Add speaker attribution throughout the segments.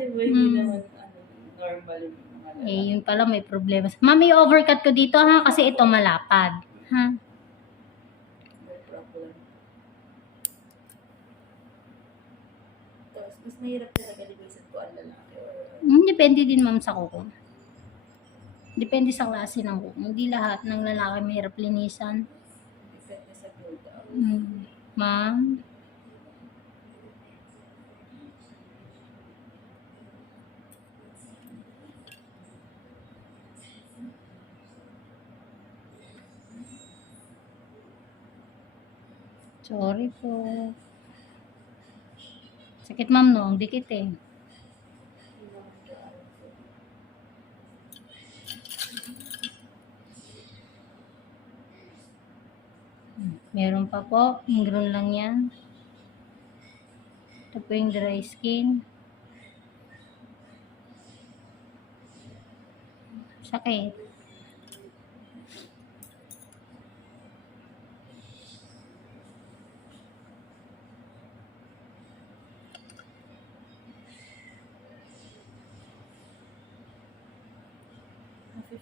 Speaker 1: di ba? Hindi
Speaker 2: Mm.
Speaker 1: naman ano, normal yung mga lalaki.
Speaker 2: Eh, yun pala may problema. Mami, overcut ko dito ha, kasi ito malapad. Ha?
Speaker 1: May problem. Tapos, mas mahirap talaga linisan ko ang lalaki. Or,
Speaker 2: Hmm, depende din ma'am sa kuko. Depende sa klase ng kuko. Hindi lahat ng lalaki mahirap linisan.
Speaker 1: depende sa build up.
Speaker 2: Hmm. Ma'am? Sorry po. Sakit ma'am no, dikit eh. Meron pa po, ingrown lang yan. Ito po yung dry skin. Sakit.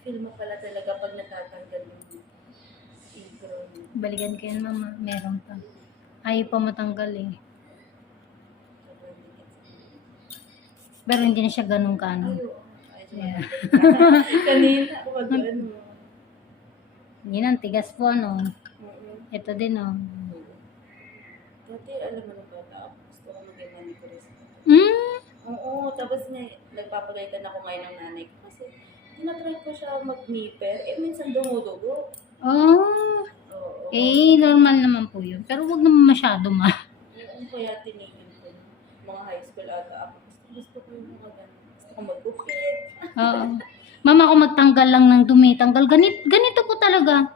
Speaker 1: Mo pala talaga pag natatanggal yung ingrown.
Speaker 2: Balikan ko yan mama, meron pa. Ayaw pa matanggal eh. Pero hindi na siya ganun kano.
Speaker 1: Ay, oo. Ay,
Speaker 2: Yeah.
Speaker 1: Kanina mag ano.
Speaker 2: Yun ang tigas po ano. Ito din oh.
Speaker 1: Dati, alam mo na bata ako, gusto ko maging manicurist.
Speaker 2: Mm.
Speaker 1: Oo, tapos nagpapagalitan ako ngayon ng nanay ko kasi tinatry ko siya mag-nipper, eh minsan dumudugo.
Speaker 2: Oh.
Speaker 1: Oo.
Speaker 2: Eh, normal naman po yun. Pero wag naman masyado ma.
Speaker 1: Oo, kaya tinigil ko. Mga high school ata ako. Gusto, gusto ko yung mga ganun. Gusto ko mag-gupit.
Speaker 2: Oo. Mama ko magtanggal lang ng dumi. Tanggal. Ganit, ganito po talaga.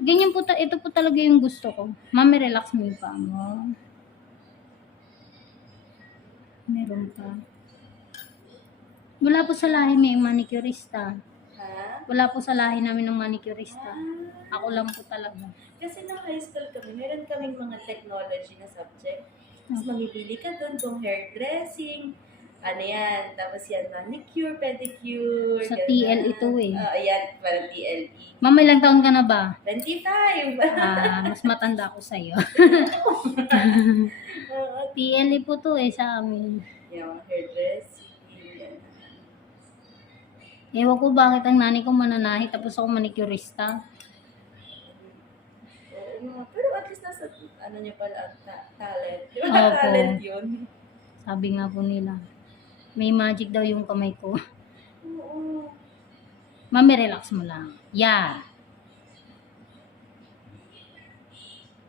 Speaker 2: Ganyan po, ta- ito po talaga yung gusto ko. Mami, relax mo yung paa mo. Meron pa. Wala po sa lahi may manicurista.
Speaker 1: Ha?
Speaker 2: Wala po sa lahi namin ng manicurista.
Speaker 1: Ah,
Speaker 2: Ako lang po talaga.
Speaker 1: kasi nung high school kami, meron kaming mga technology na subject. Tapos mamipili ka doon kung hairdressing, ano yan, tapos yan, manicure, pedicure.
Speaker 2: Sa. TL ito eh.
Speaker 1: Oo, yan, parang TLE.
Speaker 2: Mama, ilang taon ka na ba?
Speaker 1: 25!
Speaker 2: Ah, mas matanda ko sa'yo.
Speaker 1: Oo,
Speaker 2: PLE po to eh sa amin.
Speaker 1: yung hairdressing, yan.
Speaker 2: Ewan ko bakit ang nanay ko mananahi tapos ako manicurista.
Speaker 1: Oo. Pero at least nasa, ano niya pala, ta- talent. Di ba?
Speaker 2: Opo.
Speaker 1: Talent yun.
Speaker 2: Sabi nga po nila. May magic daw yung kamay ko.
Speaker 1: Oo.
Speaker 2: Mami, relax mo lang. Yeah.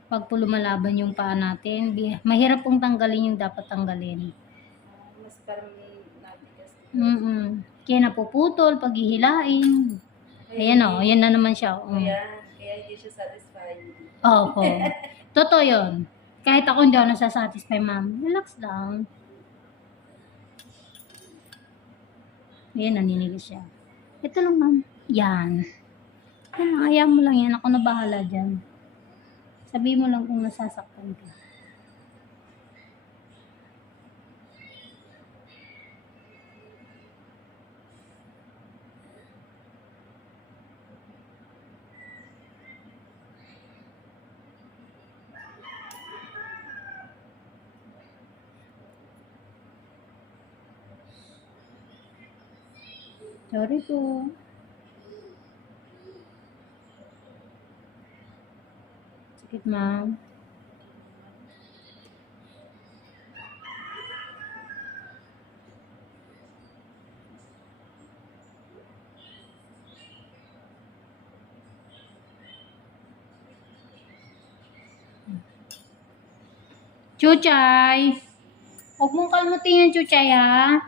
Speaker 2: Pag po lumalaban yung paa natin, bi- mahirap pong tanggalin yung dapat tanggalin.
Speaker 1: Ah, mas parang nabigas.
Speaker 2: Mm Kaya napuputol, pag hihilain. Ayan o, ayan na naman siya. Mm.
Speaker 1: Kaya, kaya hindi siya satisfied.
Speaker 2: Opo. Totoo yun. Kahit ako hindi ako nasasatisfy, ma'am. Relax lang. Ayan, naninilis siya. Ito lang, ma'am. Yan. Yan, ayaw mo lang yan. Ako na bahala dyan. Sabi mo lang kung nasasaktan ka. Sorry po. Sakit, ma'am. Chuchay! Huwag mong kalmutin yan, Chuchay, ha?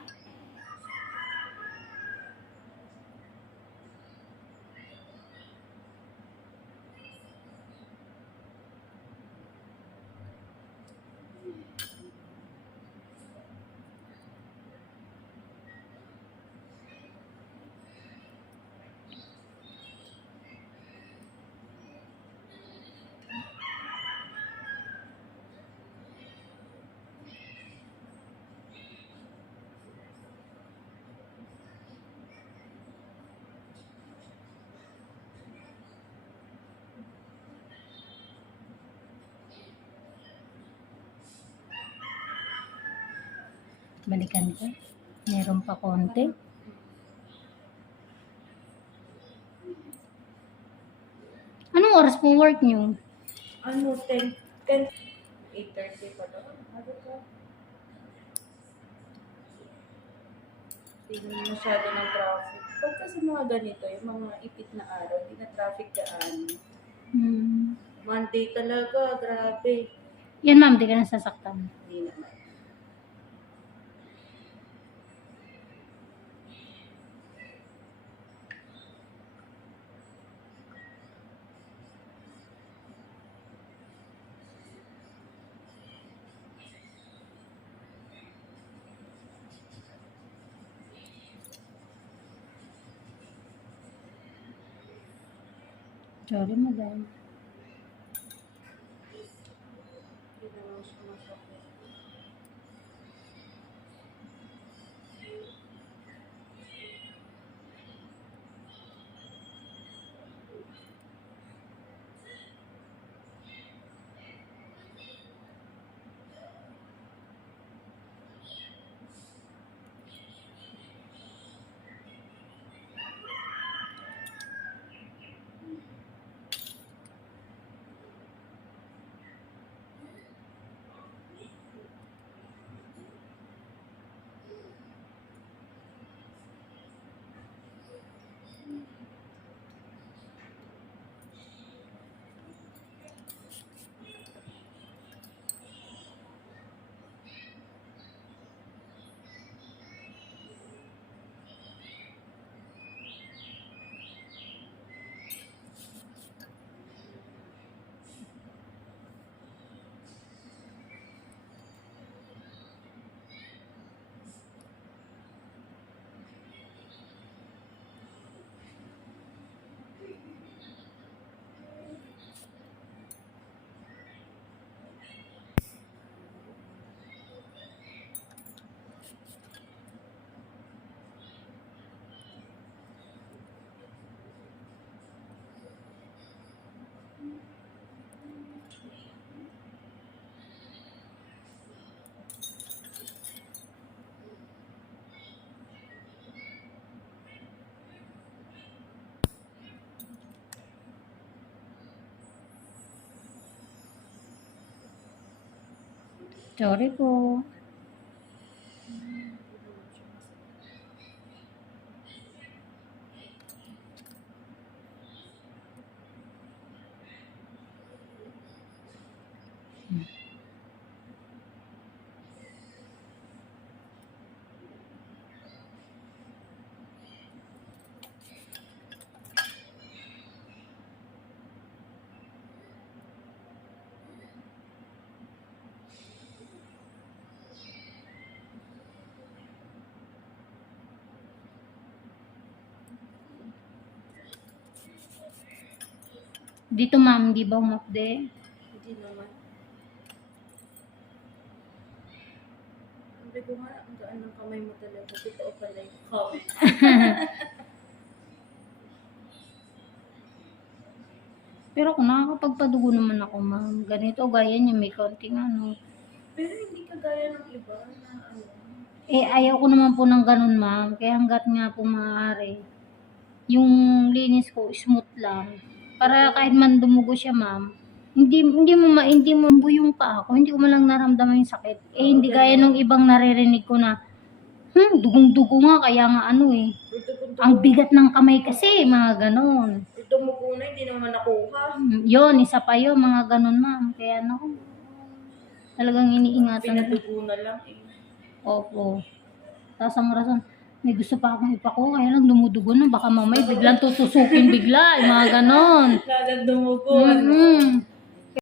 Speaker 2: Balikan ko. Meron pa konti. Anong oras po work nyo?
Speaker 1: Ano, 10, 10, 8.30 pa daw. Ano ka? Hindi naman masyado ng traffic. Pag kasi mga ganito, yung mga ipit na araw, hindi na traffic daan.
Speaker 2: Hmm.
Speaker 1: Monday talaga, grabe.
Speaker 2: Yan ma'am, di ka nasasaktan.
Speaker 1: Hindi naman.
Speaker 2: Sorry, madam.
Speaker 1: Hindi naman siya masakit.
Speaker 2: Sorry po. Dito ma'am, di ba umapde?
Speaker 1: Hindi naman. Sabi ko nga, ang gaan ng kamay mo talaga. Totoo pala yung comment.
Speaker 2: Pero kung nakakapagpadugo naman ako ma'am, ganito, gaya niya, may konting ano.
Speaker 1: Pero hindi kagaya ng iba na ano.
Speaker 2: Eh, ayaw ko naman po ng ganun ma'am, kaya hanggat nga po maaari. Yung linis ko, smooth lang. Para kahit man dumugo siya ma'am, hindi hindi mo ma, hindi mo buyong pa ako, hindi ko man lang naramdaman yung sakit. Eh, hindi gaya nung ibang naririnig ko na, hmm, dugong-dugo nga, kaya nga ano eh. Ang bigat ng kamay kasi, mga ganon.
Speaker 1: Ito mo na, hindi naman nakuha.
Speaker 2: Mm, Yun, isa pa yun, mga ganon ma'am. Kaya naku, talagang iniingatan.
Speaker 1: Pinadugo na lang eh.
Speaker 2: Opo. Tapos ang rason, may gusto pa akong ipako, kaya lang dumudugo na, baka mamay biglang tutusukin bigla, yung mga ganon.
Speaker 1: Lalag dumugo.
Speaker 2: Mm-hmm.